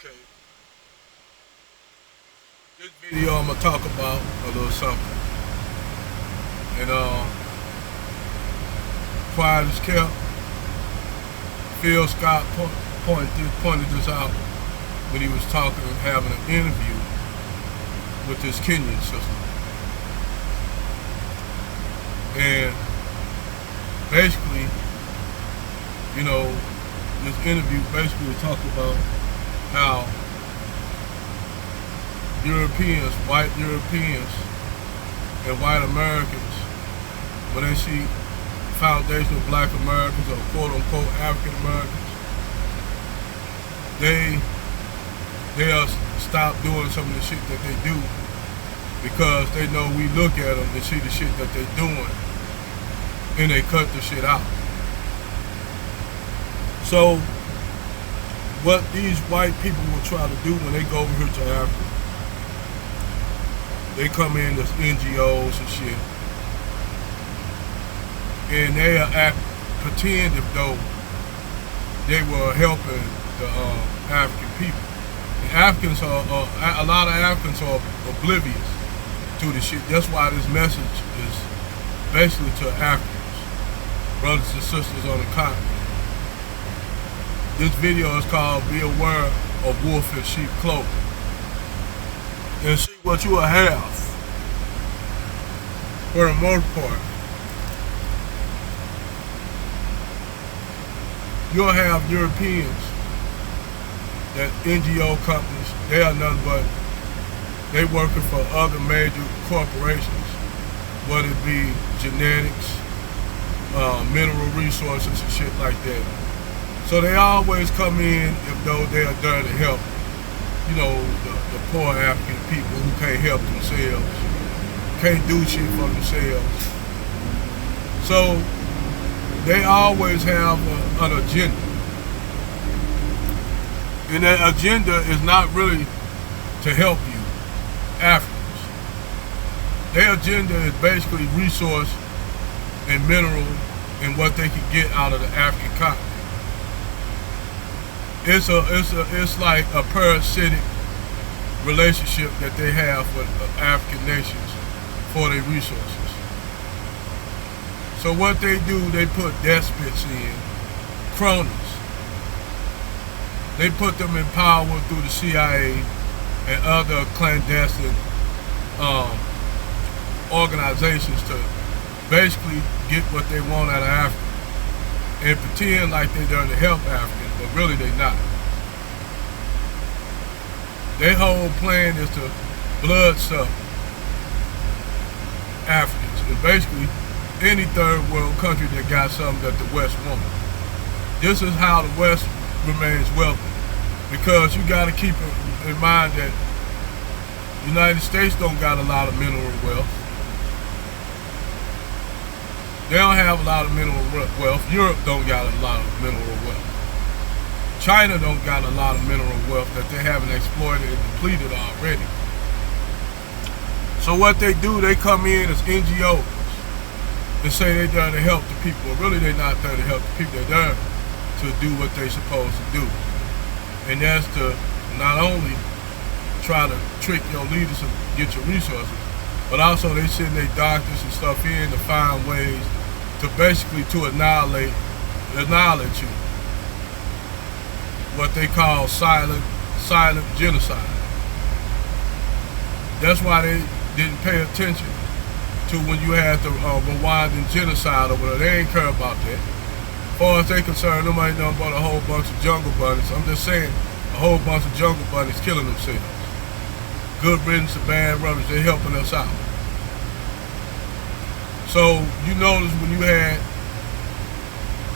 Okay, this video I'm gonna talk about a little something. And quiet as kept. Phil Scott pointed this out when he was talking and having an interview with his Kenyan sister. And basically, you know, this interview basically was talking about how Europeans, white Europeans, and white Americans, when they see foundational black Americans or quote unquote African Americans, they'll stop doing some of the shit that they do because they know we look at them and see the shit that they're doing and they cut the shit out. So what these white people will try to do when they go over here to Africa, they come in as NGOs and shit, and they'll pretend as though they were helping the African people. And Africans are, a lot of Africans are oblivious to the shit. That's why this message is basically to Africans, brothers and sisters on the continent. This video is called Be Aware of Wolf in Sheep Clothing. And see what you will have, for the most part. You'll have Europeans, that NGO companies, they are nothing but, they working for other major corporations, whether it be genetics, mineral resources and shit like that. So they always come in as though they are there to help, you know, the poor African people who can't help themselves, can't do shit for themselves. So they always have an agenda. And that agenda is not really to help you, Africans. Their agenda is basically resource and mineral and what they can get out of the African continent. It's like a parasitic relationship that they have with African nations for their resources. So what they do, they put despots in, cronies. They put them in power through the CIA and other clandestine organizations to basically get what they want out of Africa and pretend like they're there to help Africans, but really they're not. Their whole plan is to blood suck Africans, and basically any third world country that got something that the West wants. This is how the West remains wealthy, because you got to keep in mind that the United States don't got a lot of mineral wealth. They don't have a lot of mineral wealth. Europe don't got a lot of mineral wealth. China don't got a lot of mineral wealth that they haven't exploited and depleted already. So what they do, they come in as NGOs and say they're there to help the people. Really, they're not there to help the people. They're there to do what they're supposed to do. And that's to not only try to trick your leaders and get your resources, but also they send their doctors and stuff in to find ways to basically to annihilate you. What they call silent genocide. That's why they didn't pay attention to when you had the Rwandan genocide over there. They ain't care about that. As far as they concerned, nobody ain't nothing but a whole bunch of jungle bunnies. I'm just saying, a whole bunch of jungle bunnies killing themselves. Good riddance to bad rubbish, they're helping us out. So you notice when you had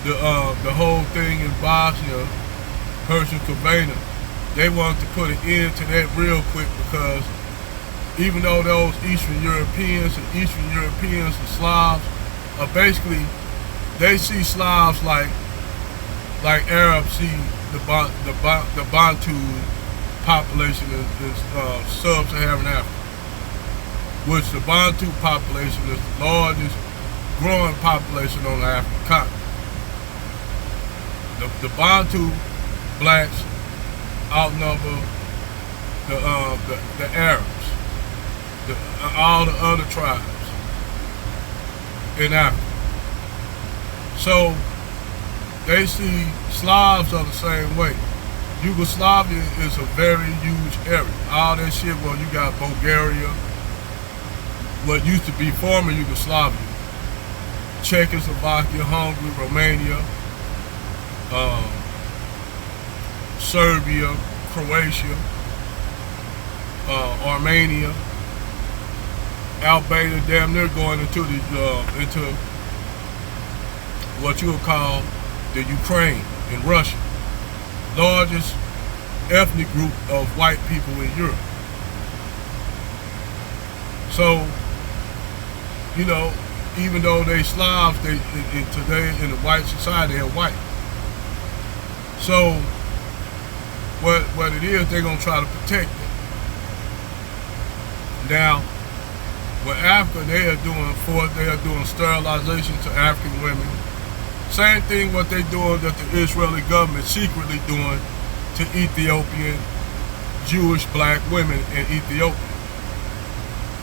the whole thing in Bosnia, Herzegovina, they wanted to put an end to that real quick, because even though those Eastern Europeans and Slavs are basically, they see Slavs like Arabs see the Bantu population in sub-Saharan Africa, which the Bantu population is the largest growing population on the African continent. The Bantu blacks outnumber the Arabs, all the other tribes in Africa. So they see Slavs are the same way. Yugoslavia is a very huge area. All that shit, well, you got Bulgaria, what used to be former Yugoslavia, Czechoslovakia, Hungary, Romania, Serbia, Croatia, Armenia, Albania, damn near going into what you would call the Ukraine and Russia. Largest ethnic group of white people in Europe. So, you know, even though they Slavs, today in the white society, they're white. So, what it is, they're gonna try to protect it. Now, with Africa, they are doing sterilization to African women. Same thing what they doing that the Israeli government secretly doing to Ethiopian Jewish black women in Ethiopia.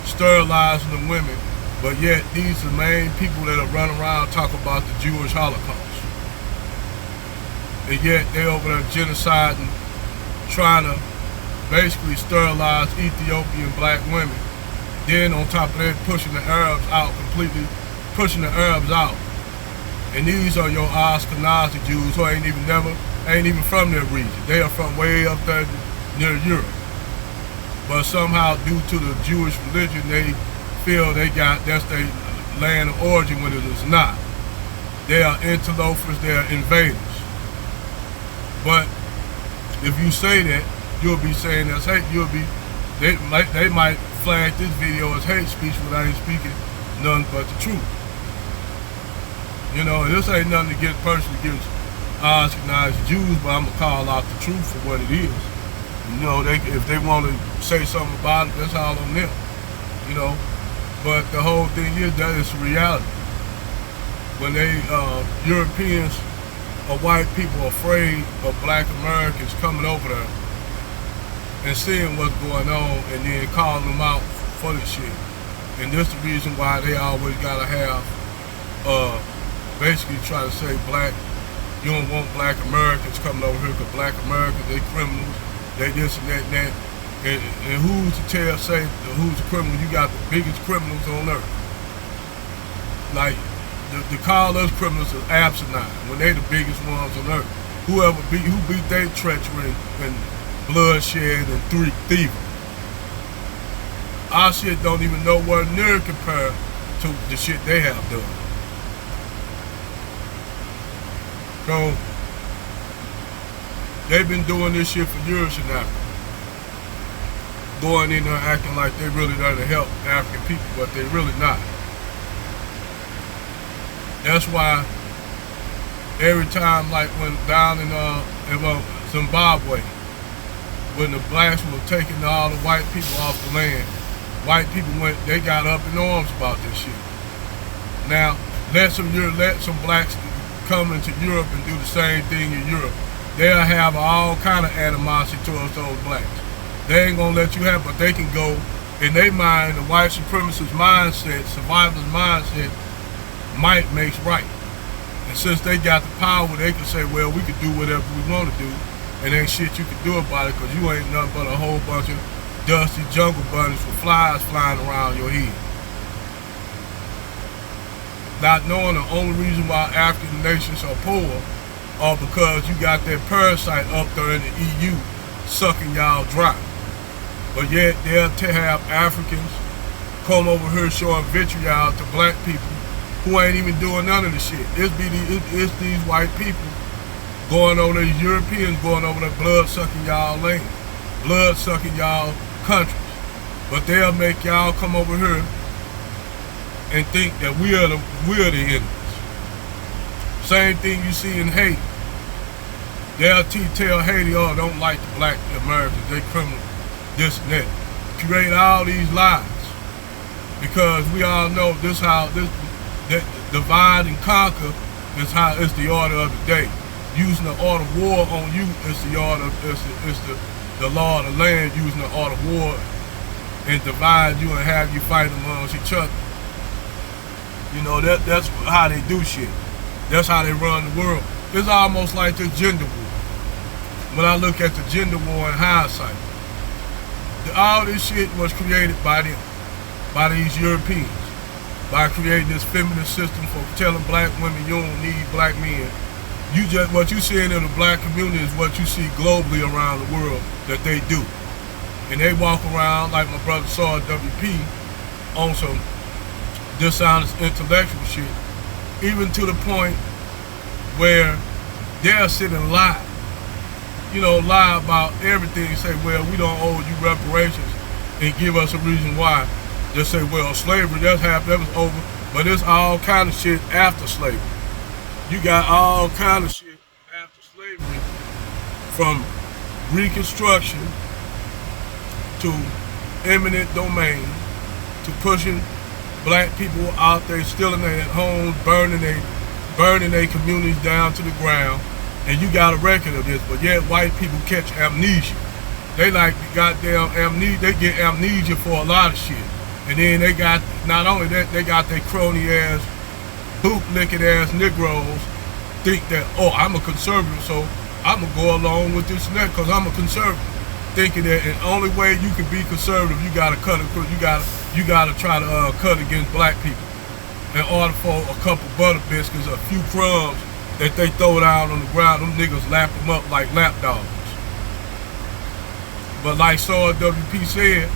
Sterilizing the women, but yet these are the main people that are running around talking about the Jewish Holocaust. And yet they over there genociding, trying to basically sterilize Ethiopian black women. Then on top of that, pushing the Arabs out completely, pushing the Arabs out. And these are your Ashkenazi Jews who ain't even from their region. They are from way up there near Europe. But somehow, due to the Jewish religion, they feel that's their land of origin when it is not. They are interlopers, they are invaders. But if you say that, you'll be saying that's hate. They might flag this video as hate speech when I ain't speaking nothing but the truth. You know, this ain't nothing to get personally against Ashkenazi Jews, but I'm gonna call out the truth for what it is. You know, if they want to say something about it, that's all on them. You know, but the whole thing is that it's reality. When Europeans or white people are afraid of black Americans coming over there and seeing what's going on and then calling them out for this shit. And this is the reason why they always gotta have basically try to say you don't want black Americans coming over here because black Americans, they criminals, they this and that and that. And who's to say who's a criminal? You got the biggest criminals on earth. Like, to call us criminals is asinine when they the biggest ones on earth. Who beat their treachery and bloodshed and thievery. Our shit don't even nowhere near compared to the shit they have done. So, they've been doing this shit for years in Africa. Going in there acting like they really there to help African people, but they really not. That's why every time, like when down in Zimbabwe, when the blacks were taking all the white people off the land, white people they got up in arms about this shit. Now, let some blacks come into Europe and do the same thing in Europe. They'll have all kind of animosity towards those blacks. They ain't gonna let you have, but they can go in their mind, the white supremacist mindset, survivalist mindset, might makes right. And since they got the power, they can say, well, we can do whatever we want to do, and ain't shit you can do about it because you ain't nothing but a whole bunch of dusty jungle bunnies with flies flying around your head. Not knowing the only reason why African nations are poor are because you got that parasite up there in the EU sucking y'all dry. But yet they'll have Africans come over here showing vitriol to black people who ain't even doing none of the shit. It's these white people going over there, Europeans going over there, blood sucking y'all land, blood sucking y'all countries. But they'll make y'all come over here and think that we are the enemies. Same thing you see in Haiti. They'll tell Haiti, oh, don't like the black Americans, they criminal, this and that. Create all these lies. Because we all know that divide and conquer is the order of the day. using the art of war on you is the law of the land, using the art of war and divide you and have you fight amongst each other. You know, that's how they do shit. That's how they run the world. It's almost like the gender war. When I look at the gender war in hindsight, all this shit was created by them, by these Europeans, by creating this feminist system for telling black women you don't need black men. You just, what you see in the black community is what you see globally around the world that they do. And they walk around like my brother saw at WP on some dishonest intellectual shit, even to the point where they'll sit and lie. You know, lie about everything, say, well, we don't owe you reparations, and give us a reason why. Just say, well, slavery, that was over, but it's all kind of shit after slavery. You got all kind of shit after slavery, from Reconstruction to eminent domain, to pushing black people out there, stealing their homes, burning their communities down to the ground. And you got a record of this, but yet white people catch amnesia. They like the goddamn amnesia, they get amnesia for a lot of shit. And then they got, not only that, they got their crony ass, boot-licking ass Negroes think that, oh, I'm a conservative, so I'm gonna go along with this and that because I'm a conservative. Thinking that the only way you can be conservative, you gotta cut it, you gotta try to cut against black people. In order for a couple butter biscuits, a few crumbs that they throw down on the ground, them niggas lap them up like lap dogs. But like Saw WP said,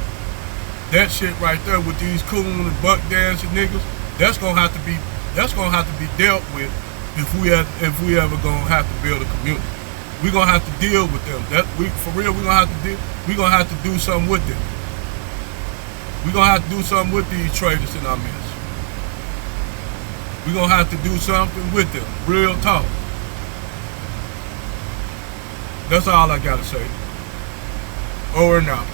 that shit right there with these coon and buck dancing niggas, that's gonna have to be dealt with if we ever gonna have to build a community. We're gonna have to deal with them. We're gonna have to do something with them. We're gonna have to do something with these traitors in our midst. We're gonna have to do something with them. Real talk. That's all I gotta say. Over and out.